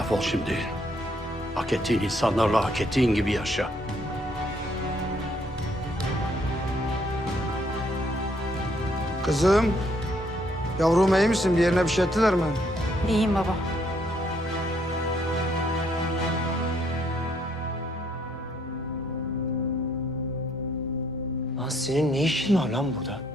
Defol şimdi. Hak ettiğin insanlarla hak ettiğin gibi yaşa. Kızım, yavrum iyi misin? Bir yerine bir şey ettiler mi? İyiyim baba. Lan senin ne işin var lan burada?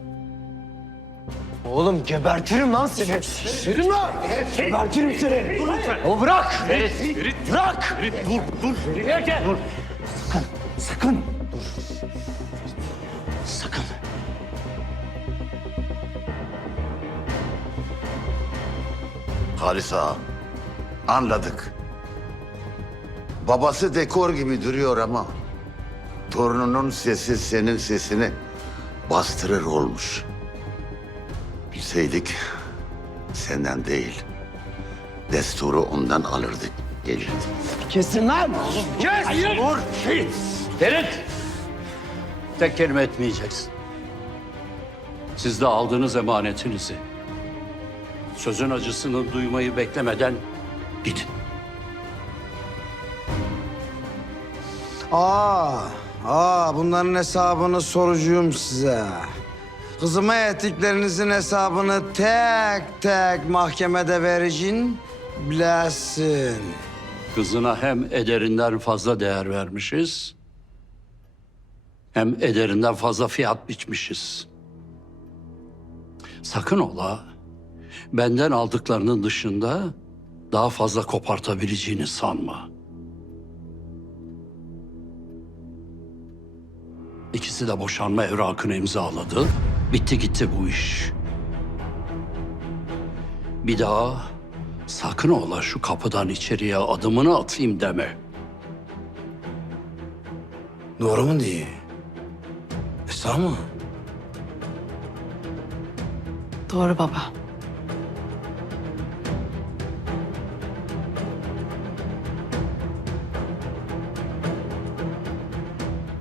Oğlum gebertirim lan seni. Senin lan. Gebertirim seni. Ama bırak. Ferit, Bırak. dur, dur. Gel. Dur. Sakın, sakın. Dur. Sakın. Halis ağa, anladık. Babası dekor gibi duruyor ama... ...torununun sesi senin sesini bastırır olmuş. Bilseydik senden değil, desturu ondan alırdık, gelirdi. Kesin lan. Kes. Dur! Ferit! Tek kelime etmeyeceksin. Siz de aldığınız emanetinizi, sözün acısını duymayı beklemeden gidin. Aa, aa bunların hesabını sorucuyum size. Kızıma ettiklerinizin hesabını tek tek mahkemede vereceğin bilesin. Kızına hem ederinden fazla değer vermişiz, hem ederinden fazla fiyat biçmişiz. Sakın ola, benden aldıklarının dışında daha fazla kopartabileceğini sanma. İkisi de boşanma evrakını imzaladı. Bitti gitti bu iş. Bir daha sakın ola şu kapıdan içeriye adımını atayım deme. Doğru mu diye? Esra mı? Doğru baba.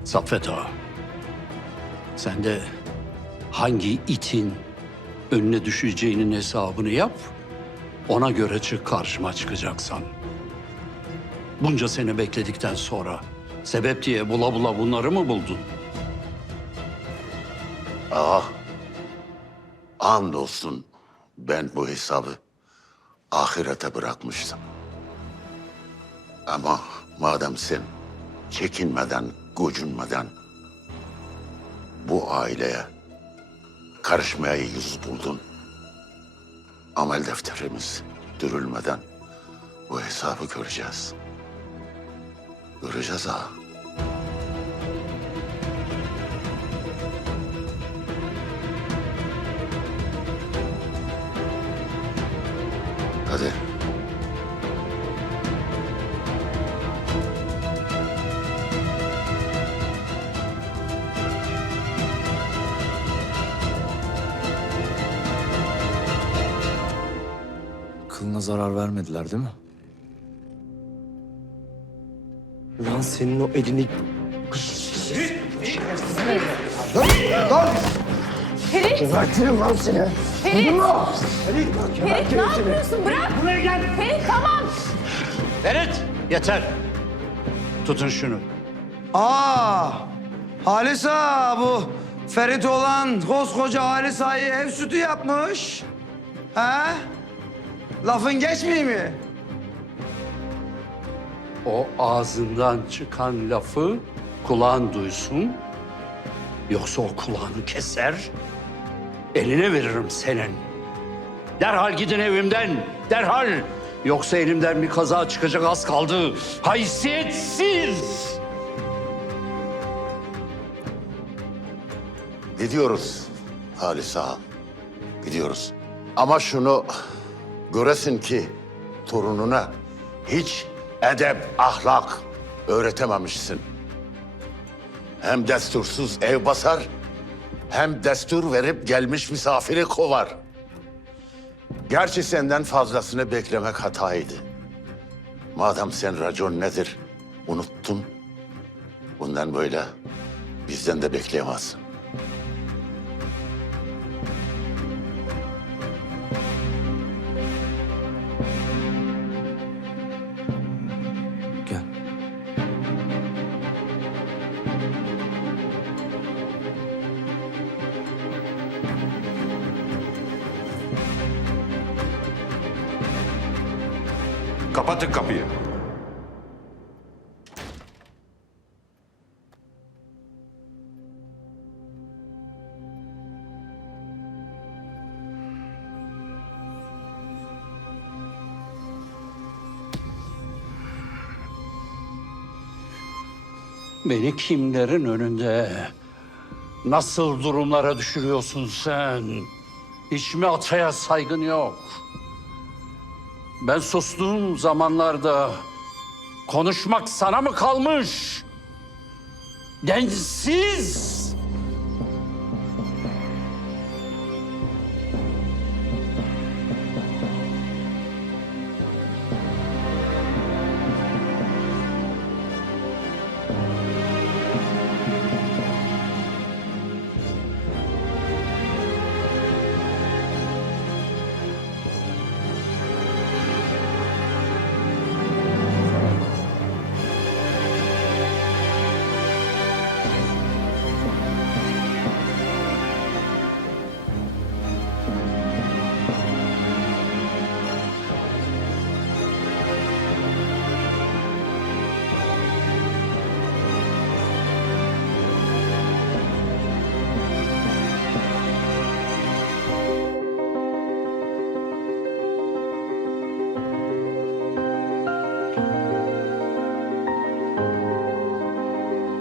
Saffet Ağa, sen de hangi itin önüne düşeceğinin hesabını yap, ona göre çık karşıma çıkacaksan. Bunca sene bekledikten sonra sebep diye bula bula bunları mı buldun? Ağa, andolsun ben bu hesabı ahirete bırakmıştım. Ama madem sen çekinmeden, gocunmadan bu aileye karışmaya yüz buldun. Amel defterimiz dürülmeden bu hesabı göreceğiz. Göreceğiz ha. Hadi. Zarar vermediler değil mi? Lan senin o elini... Ferit! Gebertirim lan seni. Ferit! Ferit ne yapıyorsun? Bırak! Buraya gel! Ferit tamam! Ferit, yeter. Tutun şunu. Aa, Halis ağa bu Ferit olan koskoca Halis ağayı ev sütü yapmış. He? Lafın geçmiyor mi? O ağzından çıkan lafı kulağın duysun. Yoksa o kulağını keser, eline veririm senin. Derhal gidin evimden, derhal. Yoksa elimden bir kaza çıkacak az kaldı. Haysiyetsiz! Gidiyoruz Halis Ağa. Gidiyoruz. Ama şunu göresin ki torununa hiç edep, ahlak öğretememişsin. Hem destursuz ev basar, hem destur verip gelmiş misafiri kovar. Gerçi senden fazlasını beklemek hataydı. Madem sen racon nedir unuttun, bundan böyle bizden de bekleyemezsin. Kapatın kapıyı. Beni kimlerin önünde nasıl durumlara düşürüyorsun sen? Hiç mi ataya saygın yok? Ben sustuğum zamanlarda konuşmak sana mı kalmış? Densiz!